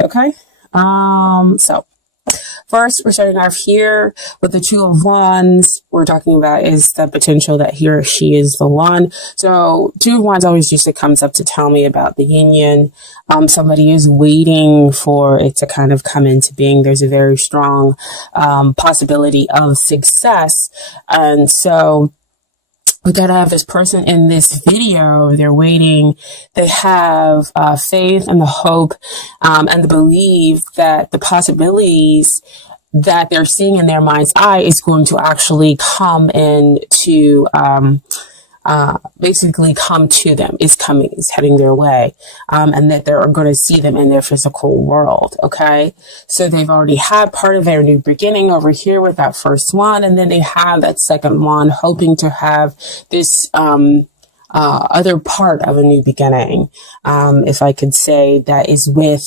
Okay. So first, we're starting off here with the Two of Wands. We're talking about is the potential that he or she is the one. So Two of Wands always usually comes up to tell me about the union. Somebody is waiting for it to kind of come into being. There's a very strong possibility of success. And so we gotta have this person in this video. They're waiting. They have faith and the hope and the belief that the possibilities that they're seeing in their mind's eye is going to actually come into basically come to them, is heading their way, and that they're going to see them in their physical world. Okay. So they've already had part of their new beginning over here with that first one. And then they have that second one hoping to have this, other part of a new beginning. If I could say that is with,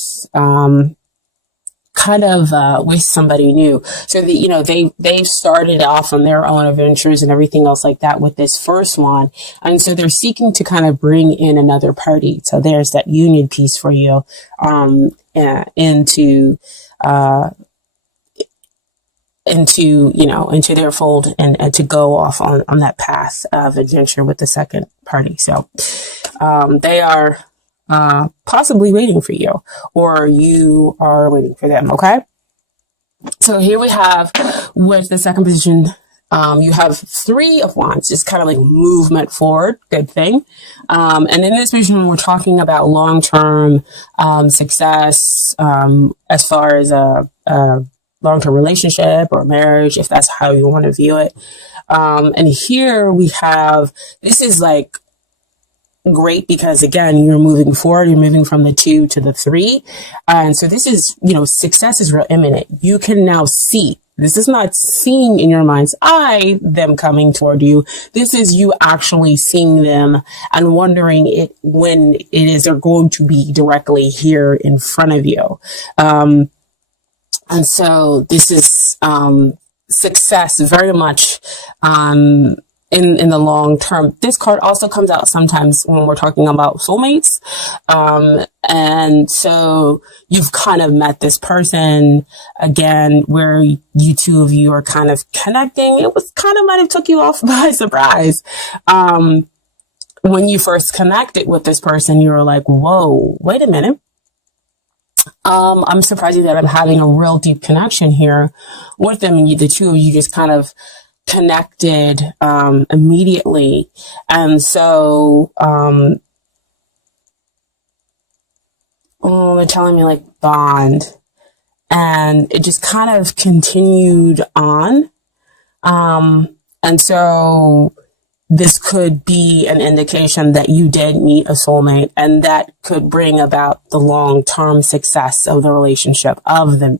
with somebody new. So that, they've started off on their own adventures and everything else like that with this first one. And so they're seeking to kind of bring in another party. So there's that union piece for you, into their fold and to go off on that path of adventure with the second party. So, they are possibly waiting for you, or you are waiting for them. Okay. So here we have with the second position, you have Three of Wands, just kind of like movement forward. Good thing. And in this position, we're talking about long-term, success, as far as a long-term relationship or marriage, if that's how you want to view it. And here we have, this is like, great because again, you're moving forward, you're moving from the 2 to the 3. And so this is, success is real imminent. You can now see, this is not seeing in your mind's eye, them coming toward you. This is you actually seeing them and wondering when it is they're going to be directly here in front of you. And so this is, success very much, in the long term. This card also comes out sometimes when we're talking about soulmates. And so you've kind of met this person again, where you two of you are kind of connecting. It was kind of might have took you off by surprise. When you first connected with this person, you were like, whoa, wait a minute. I'm surprised that I'm having a real deep connection here with them. And the two of you just kind of connected immediately. And so they're telling me like bond, and it just kind of continued on. And so this could be an indication that you did meet a soulmate, and that could bring about the long-term success of the relationship of them,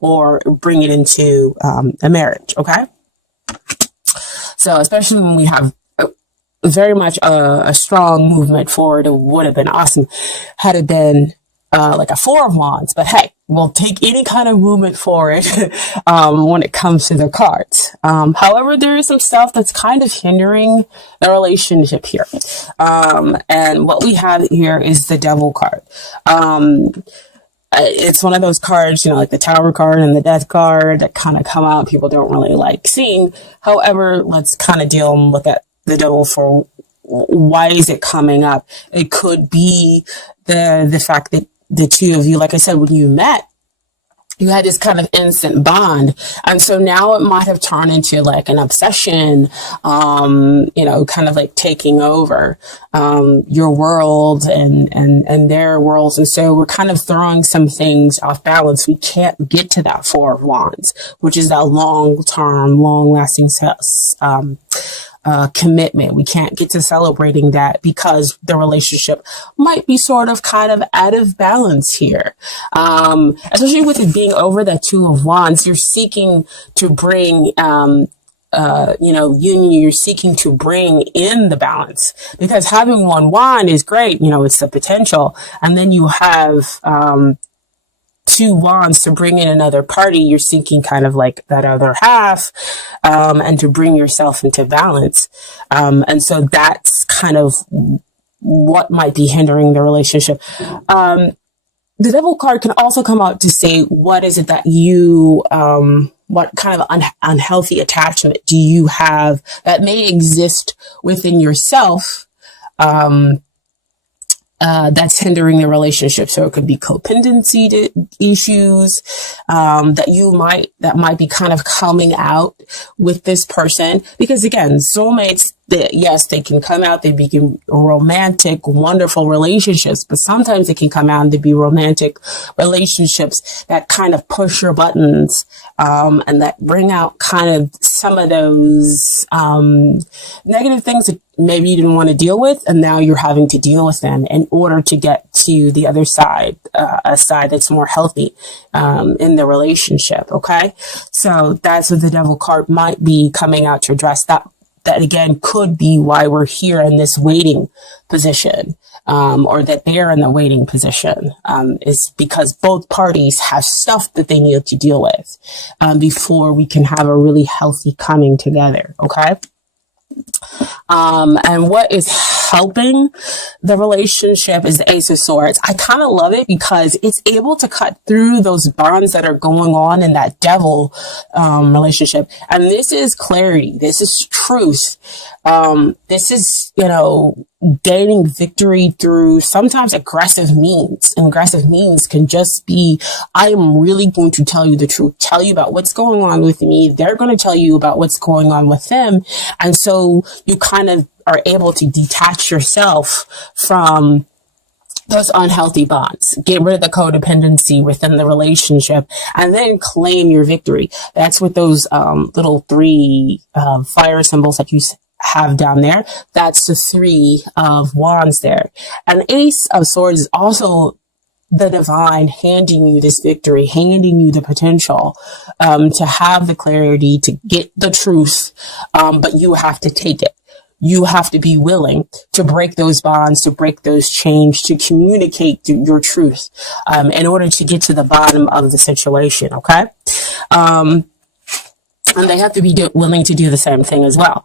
or bring it into a marriage. Okay. So especially when we have very much a strong movement forward, it would have been awesome had it been like a Four of Wands. But hey, we'll take any kind of movement forward when it comes to the cards. However, there is some stuff that's kind of hindering the relationship here. And what we have here is the Devil card. It's one of those cards, like the Tower card and the Death card that kind of come out. People don't really like seeing. However, let's kind of deal and look at the Devil for why is it coming up? It could be the fact that the two of you, like I said, when you met, you had this kind of instant bond. And so now it might have turned into like an obsession, kind of like taking over, your world and their worlds. And so we're kind of throwing some things off balance. We can't get to that Four of Wands, which is that long-term, long-lasting, commitment. We can't get to celebrating that because the relationship might be sort of kind of out of balance here. Especially with it being over that Two of Wands, you're seeking to bring, union, you're seeking to bring in the balance, because having one wand is great. It's the potential. And then you have, two wands to bring in another party. You're seeking kind of like that other half, and to bring yourself into balance. And so that's kind of what might be hindering the relationship. the devil card can also come out to say, what is it that you, what kind of unhealthy attachment do you have that may exist within yourself, that's hindering the relationship. So it could be codependency issues, that might be kind of coming out with this person. Because again, soulmates, yes, they can come out, they begin romantic, wonderful relationships, but sometimes they can come out and they be romantic relationships that kind of push your buttons, and that bring out kind of some of those, negative things that maybe you didn't want to deal with, and now you're having to deal with them in order to get to the other side, a side that's more healthy, in the relationship. Okay. So that's what the devil card might be coming out to address. That again could be why we're here in this waiting position, or that they're in the waiting position, is because both parties have stuff that they need to deal with, before we can have a really healthy coming together. Okay. And what is helping the relationship is the Ace of Swords. I kind of love it because it's able to cut through those bonds that are going on in that devil, relationship. And this is clarity. This is truth. This is, gaining victory through sometimes aggressive means. And aggressive means can just be, I am really going to tell you the truth, tell you about what's going on with me. They're going to tell you about what's going on with them. And so you kind of are able to detach yourself from those unhealthy bonds, get rid of the codependency within the relationship, and then claim your victory. That's what those little three fire symbols that you have down there. That's the Three of Wands there. And Ace of Swords is also the divine handing you this victory, handing you the potential to have the clarity, to get the truth, but you have to take it. You have to be willing to break those bonds, to break those chains, to communicate your truth, in order to get to the bottom of the situation. Okay. And they have to be willing to do the same thing as well.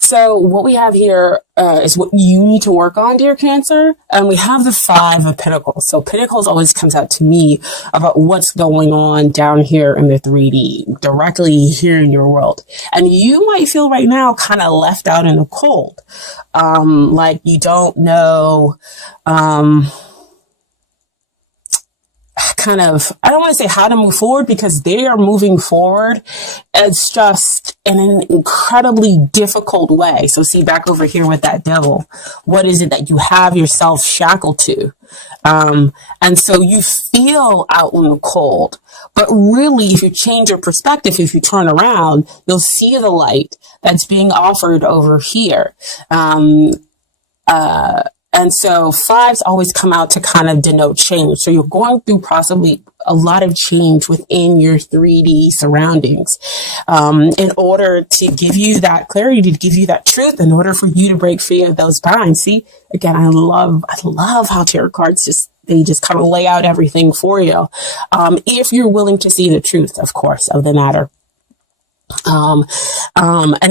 So what we have here is what you need to work on, dear Cancer. And we have the Five of Pentacles. So Pentacles always comes out to me about what's going on down here in the 3D, directly here in your world. And you might feel right now kind of left out in the cold. Like you don't know, I don't want to say how to move forward, because they are moving forward. It's just in an incredibly difficult way. So see, back over here with that devil, what is it that you have yourself shackled to? And so you feel out in the cold, but really, if you change your perspective, if you turn around, you'll see the light that's being offered over here. And so fives always come out to kind of denote change. So you're going through possibly a lot of change within your 3D surroundings, in order to give you that clarity, to give you that truth, in order for you to break free of those binds. See, again, I love how tarot cards they just kind of lay out everything for you. If you're willing to see the truth, of course, of the matter. And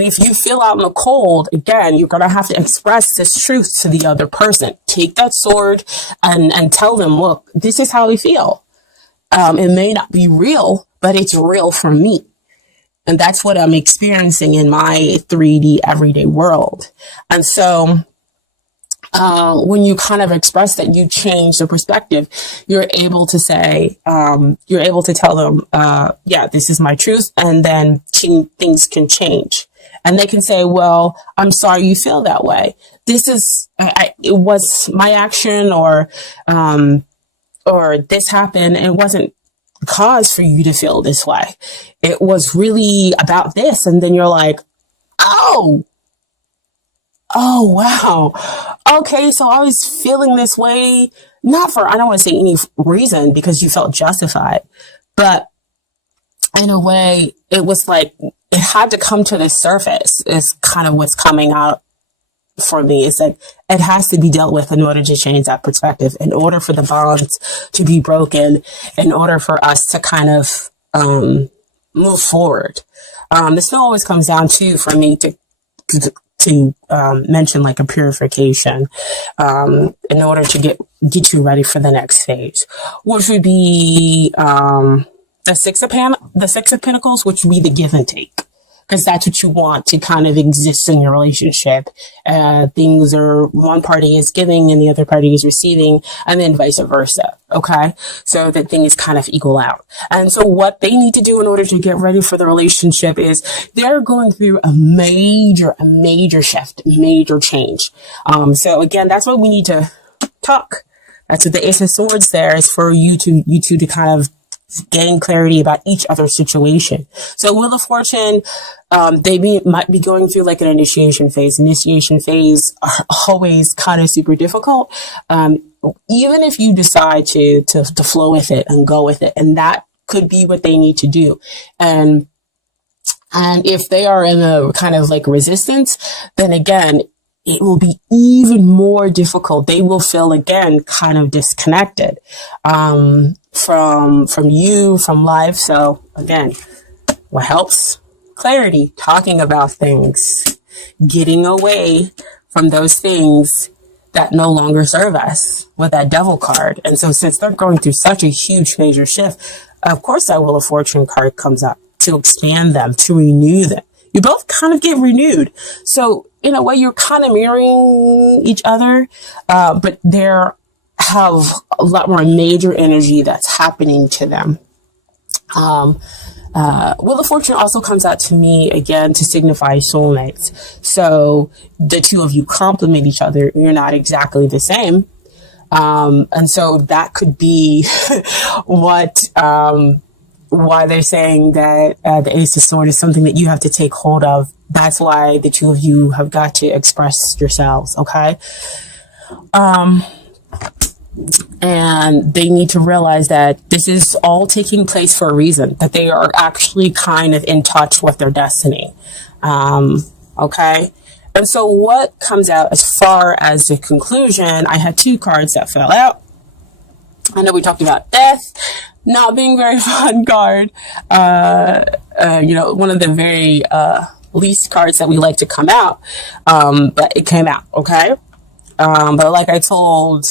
if you feel out in the cold, again, you're going to have to express this truth to the other person. Take that sword and tell them, look, this is how I feel. It may not be real, but it's real for me. And that's what I'm experiencing in my 3D everyday world. And so, when you kind of express that, you change the perspective, you're able to say, you're able to tell them, yeah, this is my truth. And then things can change. And they can say, well, I'm sorry you feel that way. This is, it was my action, or this happened. And it wasn't cause for you to feel this way. It was really about this. And then you're like, oh, wow. Okay, so I was feeling this way, not for, I don't want to say any reason, because you felt justified, but in a way, it was like, it had to come to the surface, is kind of what's coming out for me. Is that it has to be dealt with in order to change that perspective, in order for the bonds to be broken, in order for us to kind of move forward. This always comes down to, for me, to to mention like a purification in order to get you ready for the next phase, which would be the Six of Pentacles, which would be the give and take. Because that's what you want to kind of exist in your relationship. Things are, one party is giving and the other party is receiving, and then vice versa. Okay. So that things kind of equal out. And so what they need to do in order to get ready for the relationship is they're going through a major shift, major change. So again, that's what we need to talk. That's what the Ace of Swords there is for you two to kind of gain clarity about each other's situation. So Wheel of Fortune, they might be going through like an initiation phase. Initiation phase are always kind of super difficult. Even if you decide to flow with it and go with it, and that could be what they need to do. And if they are in a kind of like resistance, then again, it will be even more difficult. They will feel again kind of disconnected from you, from life. So again, what helps? Clarity, talking about things, getting away from those things that no longer serve us with that Devil card. And so since they're going through such a huge major shift, of course that Wheel of Fortune card comes up to expand them, to renew them. You both kind of get renewed. So in a way, you're kind of mirroring each other, but there have a lot more major energy that's happening to them. Wheel of Fortune also comes out to me again to signify soulmates. So the two of you complement each other. You're not exactly the same. And so that could be why they're saying that the Ace of Swords is something that you have to take hold of. That's why the two of you have got to express yourselves, okay? And they need to realize that this is all taking place for a reason, that they are actually kind of in touch with their destiny, okay? And so what comes out as far as the conclusion, I had two cards that fell out. I know we talked about death not being very fun card. One of the very least cards that we like to come out. But it came out, okay? But like I told,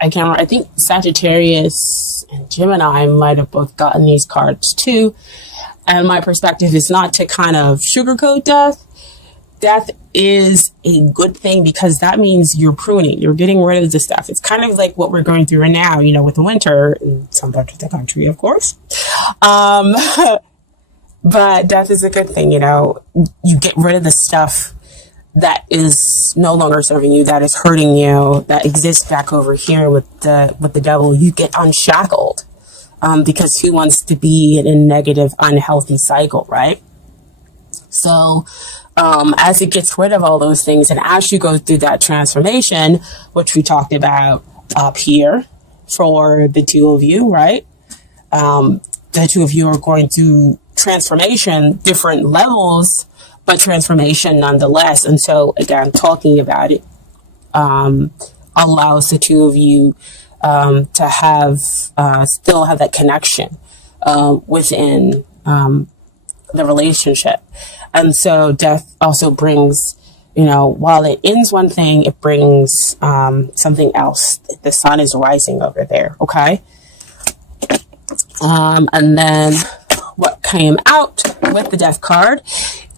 I can't remember, I think Sagittarius and Gemini might have both gotten these cards too. And my perspective is not to kind of sugarcoat death. Death is a good thing because that means you're pruning, you're getting rid of the stuff. It's kind of like what we're going through now, with the winter in some parts of the country, of course. But death is a good thing, you get rid of the stuff that is no longer serving you, that is hurting you, that exists back over here with the devil. You get unshackled, because who wants to be in a negative, unhealthy cycle, right? So, as it gets rid of all those things, and as you go through that transformation, which we talked about up here for the two of you, right? The two of you are going through transformation, different levels, but transformation nonetheless. And so again, talking about it, allows the two of you, to have, still have that connection, within, the relationship. And so death also brings, while it ends one thing, it brings something else. The sun is rising over there, okay? And then what came out with the death card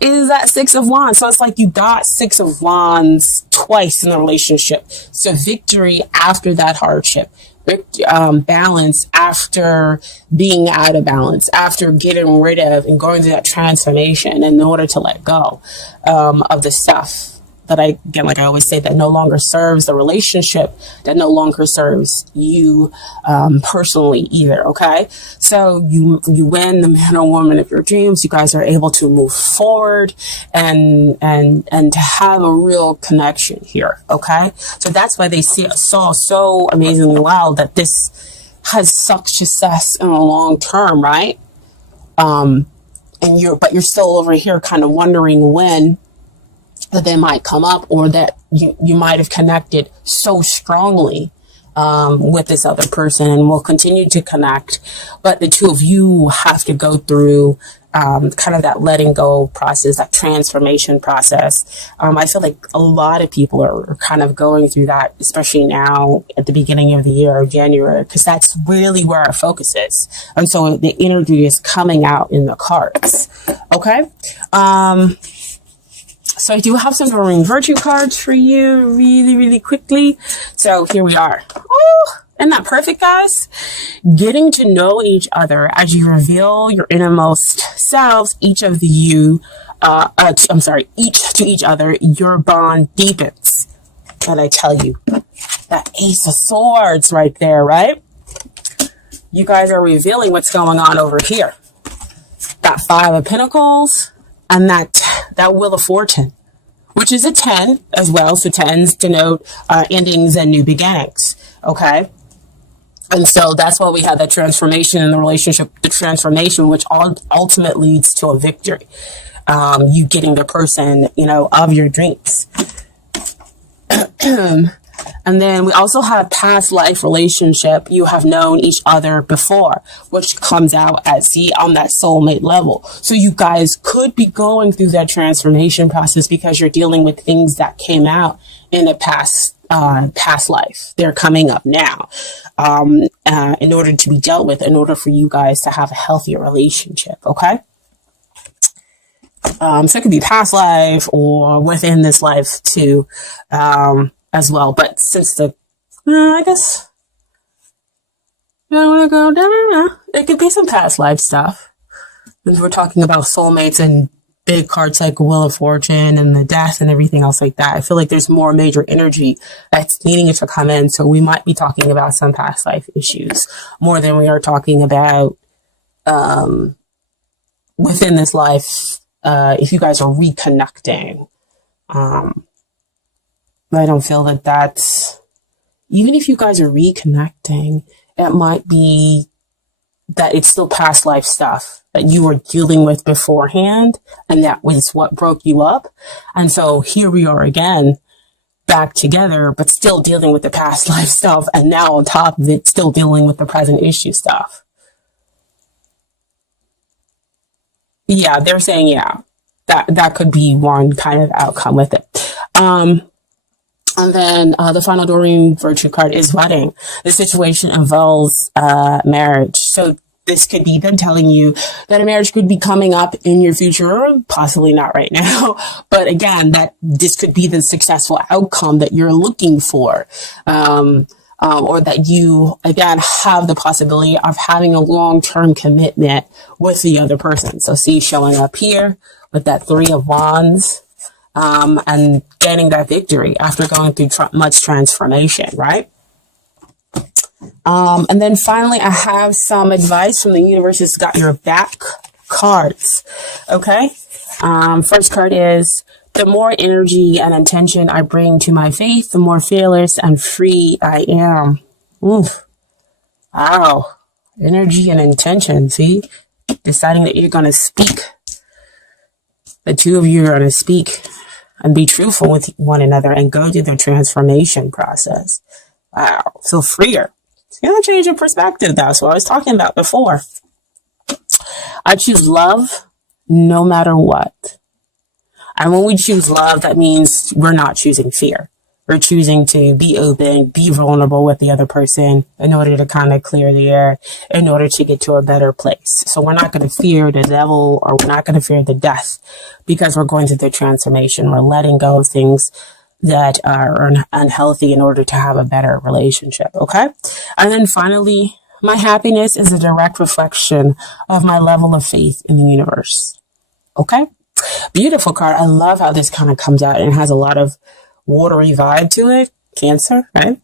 is that Six of Wands. So it's like you got Six of Wands twice in the relationship. So victory after that hardship. Balance after being out of balance, after getting rid of and going through that transformation in order to let go of the stuff that like I always say, that no longer serves the relationship, that no longer serves you personally either, okay? So you win the man or woman of your dreams. You guys are able to move forward and to have a real connection here, okay? So that's why they saw so amazingly well that this has such success in the long term, right? But you're still over here kind of wondering when that they might come up, or that you might have connected so strongly with this other person and will continue to connect. But the two of you have to go through kind of that letting go process, that transformation process. I feel like a lot of people are kind of going through that, especially now at the beginning of the year or January, because that's really where our focus is. And so the energy is coming out in the cards. Okay. So I do have some Doreen Virtue cards for you really, really quickly. So here we are. Oh, isn't that perfect, guys? Getting to know each other as you reveal your innermost selves, each to each other, your bond deepens. And I tell you, that Ace of Swords right there, right? You guys are revealing what's going on over here. That Five of Pentacles and that Wheel of Fortune, which is a 10 as well. So 10s denote endings and new beginnings. Okay. And so that's why we have that transformation in the relationship, the transformation, which ultimately leads to a victory. You getting the person, of your dreams. And then we also have past life relationship. You have known each other before, which comes out on that soulmate level. So you guys could be going through that transformation process because you're dealing with things that came out in the past life. They're coming up now, in order to be dealt with, in order for you guys to have a healthier relationship. Okay. So it could be past life or within this life too, as well. But since I guess I want to go down, it could be some past life stuff. Because we're talking about soulmates and big cards like Wheel of Fortune and the Death and everything else like that. I feel like there's more major energy that's needing to come in. So we might be talking about some past life issues more than we are talking about, within this life. If you guys are reconnecting, I don't feel that that's, even if you guys are reconnecting, it might be that it's still past life stuff that you were dealing with beforehand. And that was what broke you up. And so here we are again, back together, but still dealing with the past life stuff. And now on top of it, still dealing with the present issue stuff. Yeah, they're saying, that could be one kind of outcome with it. And then the final Doreen Virtue card is wedding. The situation involves marriage. So this could be them telling you that a marriage could be coming up in your future, possibly not right now. But again, that this could be the successful outcome that you're looking for. Or that you, again, have the possibility of having a long-term commitment with the other person. So see showing up here with that Three of Wands. And getting that victory after going through much transformation, right? And then finally, I have some advice from the universe. It's got your back cards. Okay. First card is, the more energy and intention I bring to my faith, the more fearless and free I am. Oof. Wow. Energy and intention. See, deciding that you're going to speak. The two of you are going to speak and be truthful with one another and go through the transformation process. Wow. Feel freer. It's going to change your perspective. That's what I was talking about before. I choose love no matter what. And when we choose love, that means we're not choosing fear. We're choosing to be open, be vulnerable with the other person in order to kind of clear the air, in order to get to a better place. So we're not going to fear the devil, or we're not going to fear the death, because we're going through the transformation. We're letting go of things that are unhealthy in order to have a better relationship. Okay. And then finally, my happiness is a direct reflection of my level of faith in the universe. Okay. Beautiful card. I love how this kind of comes out and has a lot of watery vibe to it. Cancer, right?